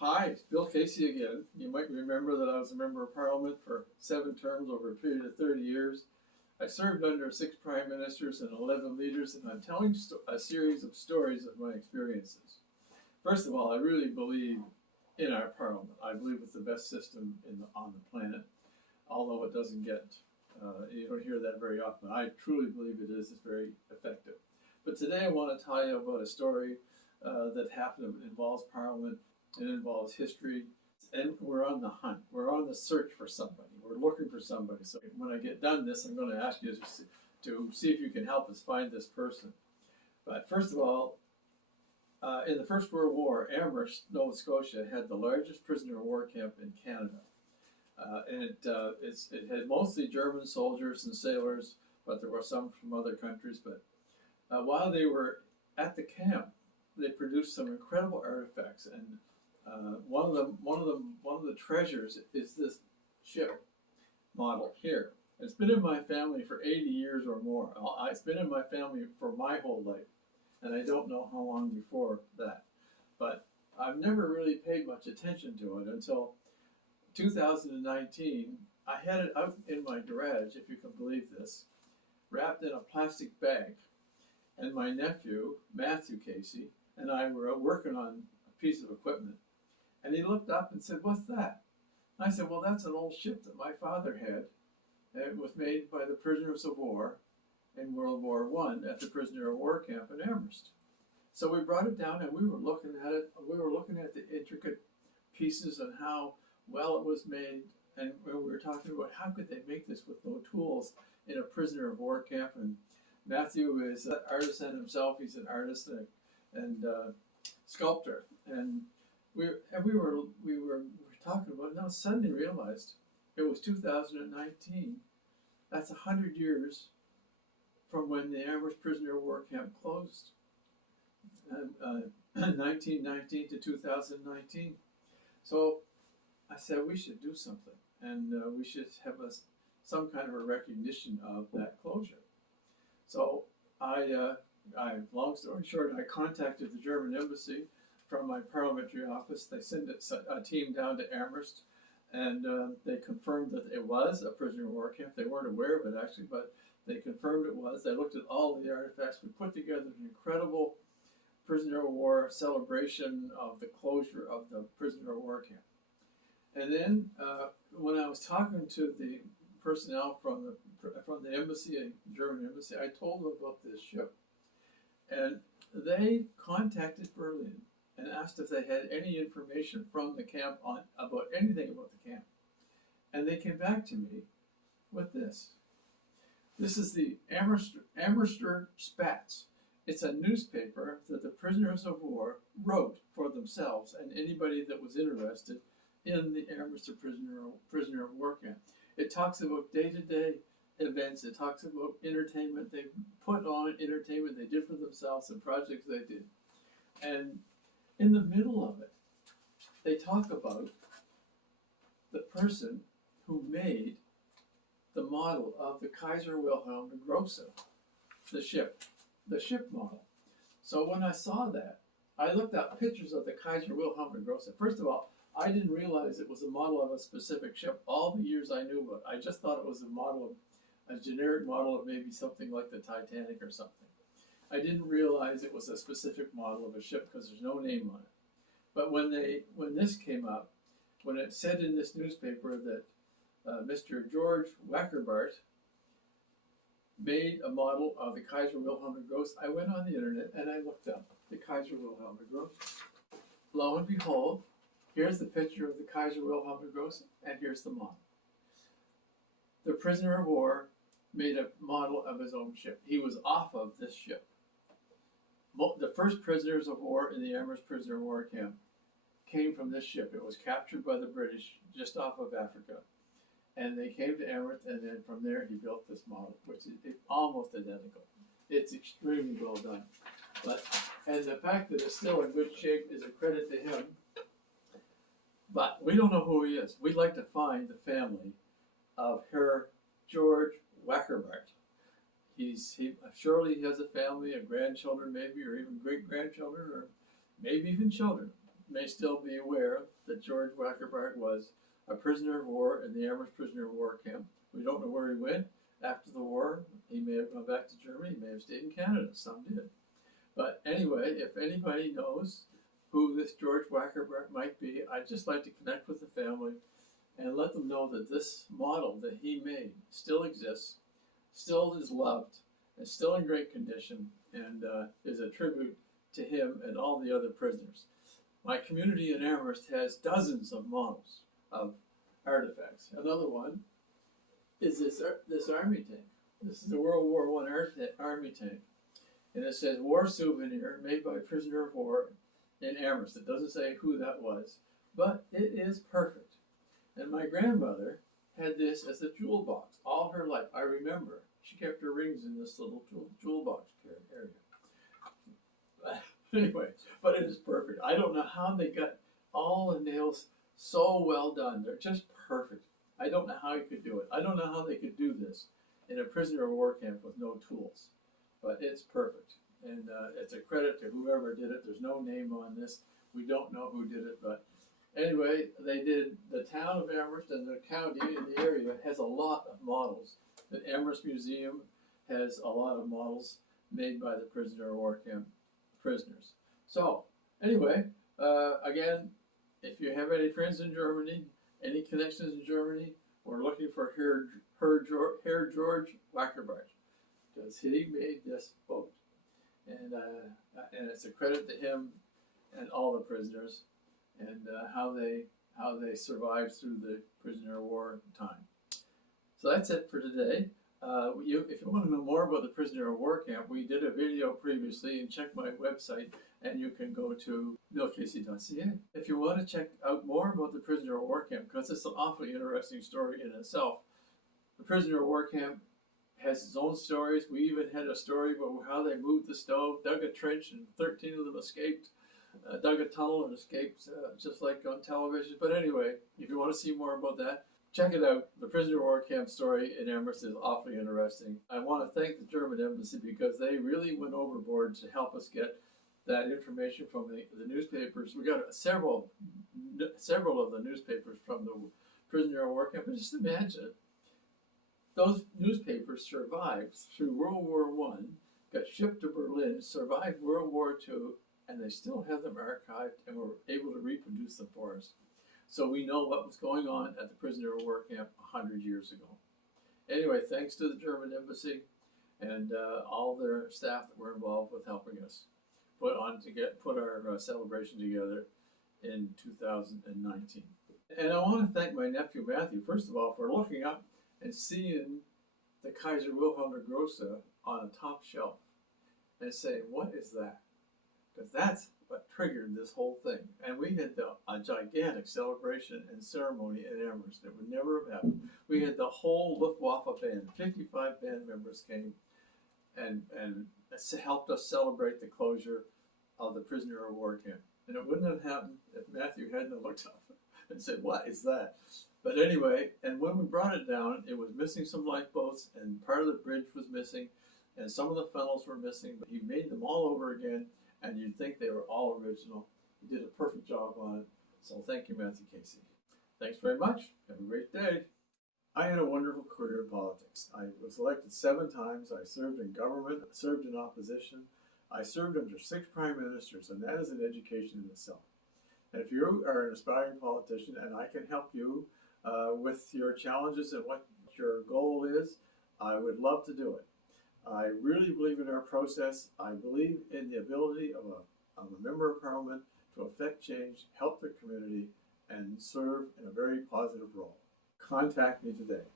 Hi, it's Bill Casey again. You might remember that I was a member of Parliament for 7 terms over a period of 30 years. I served under 6 prime ministers and 11 leaders, and I'm telling a series of stories of my experiences. First of all, I really believe in our Parliament. I believe it's the best system on the planet, although it doesn't get, you don't hear that very often. I truly believe it is. It's very effective. But today I want to tell you about a story that happened. It involves Parliament. It involves history, and we're on the hunt. We're on the search for somebody. We're looking for somebody. So when I get done this, I'm going to ask you to see if you can help us find this person. But first of all, in the First World War, Amherst, Nova Scotia, had the largest prisoner of war camp in Canada. It had mostly German soldiers and sailors, but there were some from other countries. But while they were at the camp, they produced some incredible artifacts, and one of the treasures is this ship model here. It's been in my family for 80 years or more. It's been in my family for my whole life, and I don't know how long before that. But I've never really paid much attention to it until 2019. I had it out in my garage, if you can believe this, wrapped in a plastic bag. And my nephew, Matthew Casey, and I were working on a piece of equipment. And he looked up and said, "What's that?" And I said, "Well, that's an old ship that my father had. It was made by the prisoners of war in World War I at the prisoner of war camp in Amherst." So we brought it down and we were looking at it. We were looking at the intricate pieces and how well it was made. And we were talking about how could they make this with no tools in a prisoner of war camp. And Matthew is an artisan himself. He's an artist and sculptor. And we were talking about it. Now suddenly realized it was 2019. That's 100 years from when the Amherst prisoner of war camp closed. 1919 to 2019. So I said we should do something, and we should have some kind of a recognition of that closure. So long story short, I contacted the German embassy from my parliamentary office. They sent a team down to Amherst, and they confirmed that it was a prisoner of war camp. They weren't aware of it actually, but they confirmed it was. They looked at all the artifacts. We put together an incredible prisoner of war celebration of the closure of the prisoner of war camp. And then when I was talking to the personnel from the embassy, German embassy, I told them about this ship, and they contacted Berlin and asked if they had any information from the camp about anything about the camp. And they came back to me with this. This is the Amherster Spatz. It's a newspaper that the prisoners of war wrote for themselves and anybody that was interested in the Amherst prisoner of war camp. It talks about day-to-day events. It talks about entertainment. They put on entertainment they did for themselves and projects they did. And in the middle of it, they talk about the person who made the model of the Kaiser Wilhelm der Grosse, the ship model. So when I saw that, I looked up pictures of the Kaiser Wilhelm der Grosse. First of all, I didn't realize it was a model of a specific ship all the years I knew about it. I just thought it was a generic model of maybe something like the Titanic or something. I didn't realize it was a specific model of a ship because there's no name on it. But when this came up, when it said in this newspaper that Mr. George Wackerbart made a model of the Kaiser Wilhelm der Grosse, I went on the internet and I looked up the Kaiser Wilhelm der Grosse. Lo and behold, here's the picture of the Kaiser Wilhelm der Grosse, and here's the model. The prisoner of war made a model of his own ship. He was off of this ship. The first prisoners of war in the Amherst prisoner of war camp came from this ship. It was captured by the British just off of Africa. And they came to Amherst, and then from there he built this model, which is almost identical. It's extremely well done. And the fact that it's still in good shape is a credit to him. But we don't know who he is. We'd like to find the family of Herr George Wackerbart. Surely he has a family of grandchildren maybe, or even great-grandchildren, or maybe even children. may still be aware that George Wackerbart was a prisoner of war in the Amherst prisoner of war camp. We don't know where he went after the war. He may have gone back to Germany, he may have stayed in Canada, some did. But anyway, if anybody knows who this George Wackerbart might be, I'd just like to connect with the family and let them know that this model that he made still exists, still is loved, is still in great condition, and is a tribute to him and all the other prisoners. My community in Amherst has dozens of models of artifacts. Another one is this army tank. This is a World War I army tank. And it says, war souvenir made by prisoner of war in Amherst. It doesn't say who that was, but it is perfect. And my grandmother had this as a jewel box all her life. I remember she kept her rings in this little jewel box area. Anyway, but it is perfect. I don't know how they got all the nails so well done. They're just perfect. I don't know how you could do it. I don't know how they could do this in a prisoner of war camp with no tools, but it's perfect. And it's a credit to whoever did it. There's no name on this. We don't know who did it, but anyway, they did. The town of Amherst and the county in the area has a lot of models. The Amherst Museum has a lot of models made by the prisoner of war camp prisoners. So anyway, again, if you have any friends in Germany, any connections in Germany, we're looking for Herr George Wackerbart, because he made this boat, and it's a credit to him and all the prisoners, and how they survived through the prisoner of war time. So that's it for today. If you want to know more about the prisoner of war camp, we did a video previously, and check my website, and you can go to milkcasey.ca. If you want to check out more about the prisoner of war camp, because it's an awfully interesting story in itself, the prisoner of war camp has its own stories. We even had a story about how they moved the stove, dug a trench, and 13 of them escaped, dug a tunnel and escaped, just like on television. But anyway, if you want to see more about that, check it out. The prisoner of war camp story in Amherst is awfully interesting. I want to thank the German embassy, because they really went overboard to help us get that information from the newspapers. We got several of the newspapers from the prisoner of war camp. But just imagine, those newspapers survived through World War I, got shipped to Berlin, survived World War II, and they still have them archived and were able to reproduce them for us. So we know what was going on at the prisoner of war camp 100 years ago. Anyway, thanks to the German embassy and all their staff that were involved with helping us put our celebration together in 2019. And I want to thank my nephew Matthew, first of all, for looking up and seeing the Kaiser Wilhelm der Grosse on a top shelf and saying, what is that? Because that's what triggered this whole thing. And we had a gigantic celebration and ceremony at Amherst. It would never have happened. We had the whole Luftwaffe band, 55 band members came and helped us celebrate the closure of the prisoner of war camp. And it wouldn't have happened if Matthew hadn't looked up and said, what is that? But anyway, and when we brought it down, it was missing some lifeboats, and part of the bridge was missing, and some of the funnels were missing, but he made them all over again, and you'd think they were all original. He did a perfect job on it. So thank you, Matthew Casey. Thanks very much. Have a great day. I had a wonderful career in politics. I was elected 7 times. I served in government, I served in opposition. I served under 6 prime ministers, and that is an education in itself. And if you are an aspiring politician and I can help you with your challenges and what your goal is, I would love to do it. I really believe in our process. I believe in the ability of a member of parliament to affect change, help the community, and serve in a very positive role. Contact me today.